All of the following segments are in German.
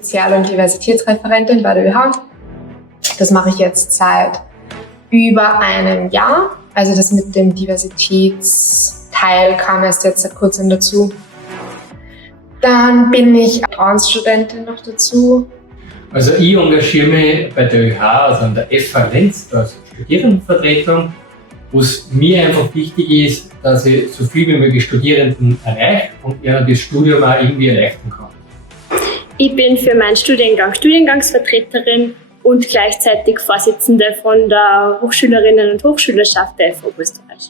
Sozial- und Diversitätsreferentin bei der ÖH. Das mache ich jetzt seit über einem Jahr. Also das mit dem Diversitätsteil kam erst jetzt seit kurzem dazu. Dann bin ich Transstudentin noch dazu. Also ich engagiere mich bei der ÖH, also an der FH Lenz, als Studierendenvertretung, wo es mir einfach wichtig ist, dass ich so viel wie möglich Studierenden erreiche und ihnen das Studium auch irgendwie erleichtern kann. Ich bin für meinen Studiengang Studiengangsvertreterin und gleichzeitig Vorsitzende von der Hochschülerinnen- und Hochschülerschaft der FH Oberösterreich.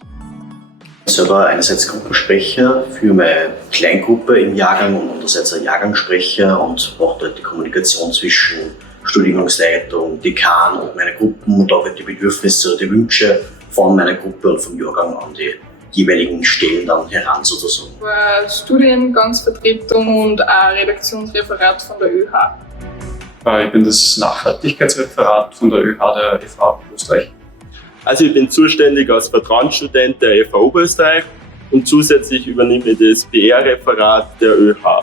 Ich selber einerseits Gruppensprecher für meine Kleingruppe im Jahrgang und andererseits ein Jahrgangssprecher und mache dort die Kommunikation zwischen Studiengangsleitung, Dekan und meiner Gruppen und auch die Bedürfnisse oder die Wünsche von meiner Gruppe und vom Jahrgang an die jeweiligen Stellen dann heran sozusagen. Ich war Studiengangsvertretung und ein Redaktionsreferat von der ÖH. Ich bin das Nachhaltigkeitsreferat von der ÖH der FH Oberösterreich. Also ich bin zuständig als Vertrauensstudent der FH Oberösterreich und zusätzlich übernehme ich das PR-Referat der ÖH.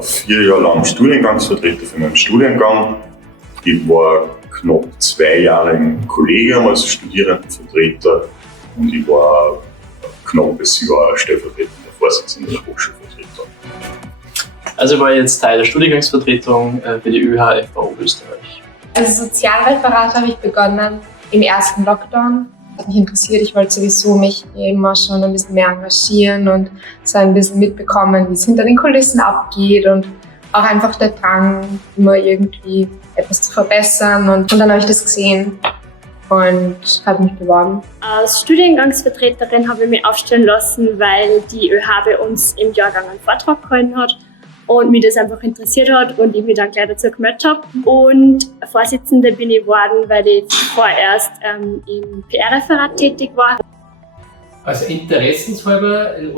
4 Jahre lang Studiengangsvertreter für meinen Studiengang. Ich war knapp 2 Jahre im Kollegium als Studierendenvertreter und ich war knappes Jahr stellvertretender Vorsitzender der Hochschulvertretung. Also ich war jetzt Teil der Studiengangsvertretung für die ÖH FH Oberösterreich. Also Sozialreferat habe ich begonnen im ersten Lockdown. Das hat mich interessiert. Ich wollte sowieso mich immer schon ein bisschen mehr engagieren und so ein bisschen mitbekommen, wie es hinter den Kulissen abgeht und auch einfach der Drang, immer irgendwie etwas zu verbessern. Und dann habe ich das gesehen und habe mich beworben. Als Studiengangsvertreterin habe ich mich aufstellen lassen, weil die ÖH bei uns im Jahrgang einen Vortrag gehalten hat und mich das einfach interessiert hat und ich mich dann gleich dazu gemeldet habe. Und Vorsitzende bin ich geworden, weil ich vorerst im PR-Referat tätig war. Also interessenshalber in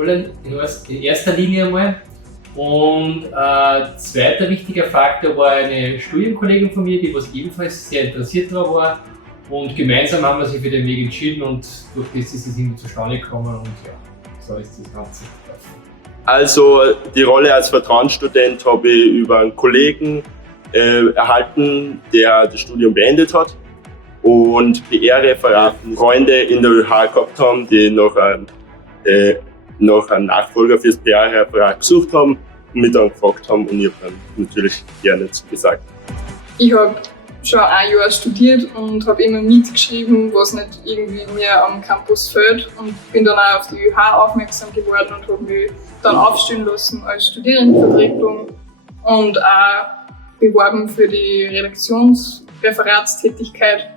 erster Linie einmal. Und zweiter wichtiger Faktor war eine Studienkollegin von mir, die was ebenfalls sehr interessiert daran war. Und gemeinsam haben wir sich für den Weg entschieden und durch das ist es irgendwie zustande gekommen und ja, so ist das Ganze. Also die Rolle als Vertrauensstudent habe ich über einen Kollegen erhalten, der das Studium beendet hat und PR-Referaten Freunde in der ÖH gehabt haben, die noch einen Nachfolger fürs PR-Referat gesucht haben und mich dann gefragt haben und ich habe dann natürlich gerne zugesagt. Ich habe schon ein Jahr studiert und habe immer mitgeschrieben, was nicht irgendwie mir am Campus fehlt und bin dann auch auf die ÖH aufmerksam geworden und habe mich dann aufstellen lassen als Studierendenvertretung und auch beworben für die Redaktionsreferatstätigkeit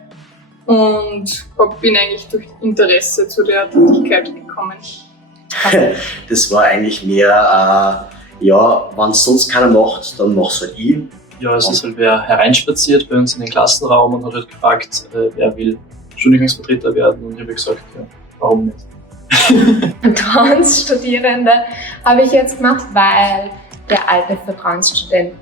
und bin eigentlich durch Interesse zu der Tätigkeit gekommen. Das war eigentlich mehr, wenn es sonst keiner macht, dann mach's halt ich. Ja, es ist halt wer hereinspaziert bei uns in den Klassenraum und hat halt gefragt, wer will Studiengangsvertreter werden und ich habe gesagt, ja, warum nicht? Vertrauensstudierende habe ich jetzt gemacht, weil der alte Vertrauensstudent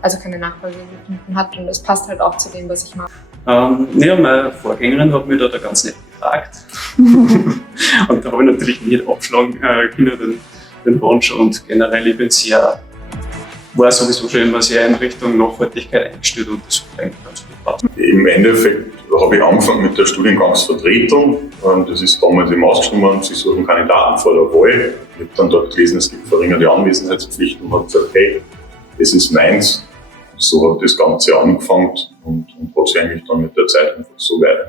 also keine Nachfolge gefunden hat und das passt halt auch zu dem, was ich mache. Meine Vorgängerin hat mich da ganz nett gefragt und da habe ich natürlich nicht abschlagen können, den Wunsch und generell ich bin war sowieso schon immer sehr in Richtung Nachhaltigkeit eingestellt und das hat eigentlich ganz gut gepasst. Im Endeffekt habe ich angefangen mit der Studiengangsvertretung. Das ist damals eben ausgeschrieben, sie suchen Kandidaten vor der Wahl. Ich habe dann dort gelesen, es gibt verringerte Anwesenheitspflichten und habe gesagt, hey, das ist meins. So hat das Ganze angefangen und hat sich eigentlich dann mit der Zeit einfach so weiterentwickelt.